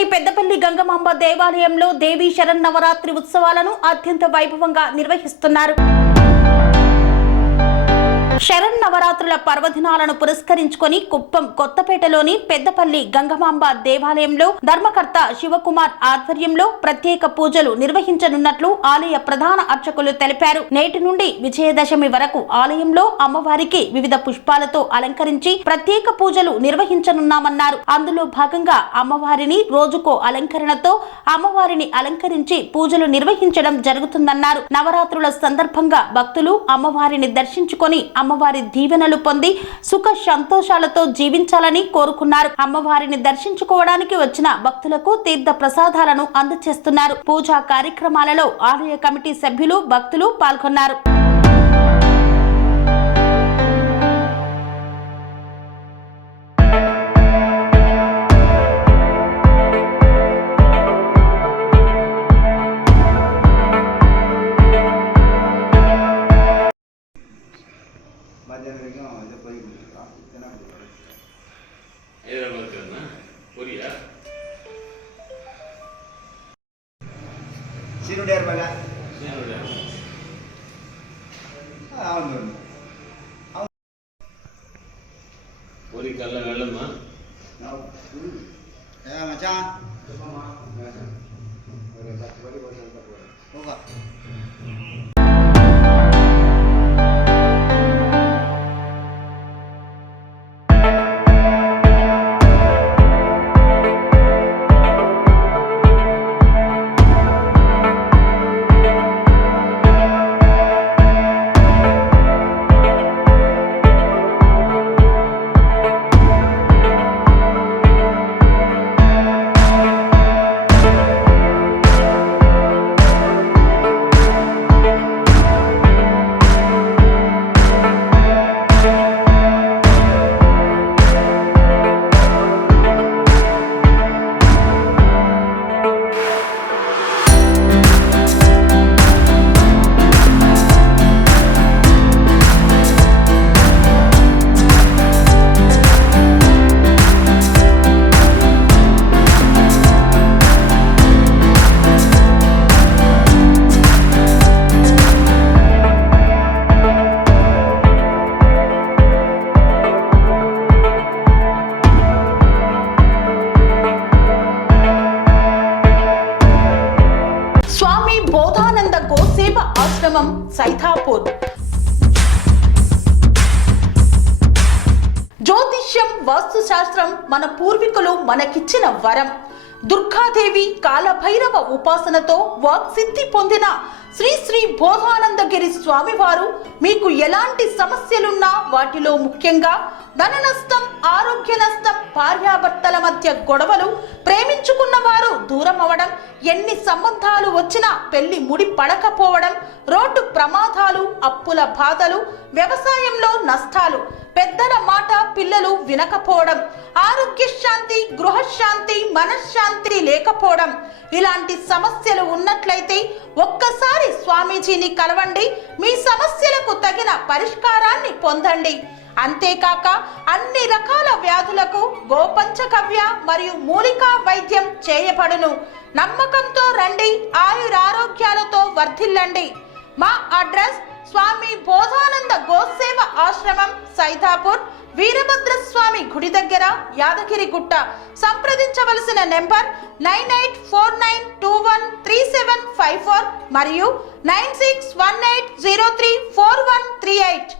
పట్టణంలోని పెద్దపల్లి గంగమాంబ దేవాలయంలో దేవీ శరన్నవరాత్రి ఉత్సవాలను అత్యంత వైభవంగా నిర్వహిస్తున్నారు. శరన్నవరాత్రుల పర్వదినాలను పురస్కరించుకొని కుప్పం కొత్తపేటలోని పెద్దపల్లి గంగమాంబ దేవాలయంలో ధర్మకర్త శివకుమార్ ఆధ్వర్యంలో ప్రత్యేక పూజలు నిర్వహించనున్నట్లు ఆలయ ప్రధాన అర్చకులు తెలిపారు. నేటి నుండి విజయదశమి వరకు ఆలయంలో అమ్మవారికి వివిధ పుష్పాలతో అలంకరించి ప్రత్యేక పూజలు నిర్వహించనున్నామన్నారు. అందులో భాగంగా అమ్మవారిని రోజుకో అలంకరణతో అమ్మవారిని అలంకరించి పూజలు నిర్వహించడం జరుగుతుందన్నారు. నవరాత్రుల సందర్భంగా భక్తులు అమ్మవారిని దర్శించుకొని అమ్మవారి దీవెనలు పొంది సుఖ సంతోషాలతో జీవించాలని కోరుకున్నారు. అమ్మవారిని దర్శించుకోవడానికి వచ్చిన భక్తులకు తీర్థ ప్రసాదాలను అందజేస్తున్నారు. పూజా కార్యక్రమాలలో ఆలయ కమిటీ సభ్యులు భక్తులు పాల్గొన్నారు. పూరి కళ్ళ వెళ్ళమ్మా సైతాపూర్. జ్యోతిష్యం, వాస్తుశాస్త్రం మన పూర్వీకులు మనకిచ్చిన వరం. దుర్గాదేవి, కాలభైరవ ఉపాసనతో వాక్సిద్ధి పొందిన శ్రీ శ్రీ బోధానందగిరి స్వామివారు మీకు ఎలాంటి సమస్యలున్నా, వాటిలో ముఖ్యంగా ధన నష్టం, ఆరోగ్య నష్టం, భార్యాభర్తల మధ్య గొడవలు, ప్రేమించుకున్న వారు దూరం అవడం, ఎన్ని సంబంధాలు వచ్చినా పెళ్లి ముడి పడకపోవడం, రోడ్డు ప్రమాదాలు, అప్పుల బాధలు, వ్యవసాయంలో నష్టాలు, పెద్దల మాట పిల్లలు వినకపోవడం, ఆరోగ్య శాంతి, గృహశాంతి, మనశ్శాంతి లేకపోవడం, ఇలాంటి సమస్యలు ఉన్నట్లయితే ఒక్కసారి స్వామీజీని కలవండి. మీ సమస్యలకు తగిన పరిష్కారాన్ని పొందండి. అంతేకాక అన్ని రకాల వ్యాధులకు గోపంచగవ్య మరియు మూలికా వైద్యం చేయబడును. నమ్మకంతో రండి, ఆయురారోగ్యాలతో వర్ధిల్లండి. మా అడ్రస్ స్వామి బోధానంద గోసేవ ఆశ్రమం, సైతాపూర్, వీరభద్రస్వామి గుడి దగ్గర, యాదగిరిగుట్ట. సంప్రదించవలసిన నెంబర్ 9849213754 మరియు 9618034138.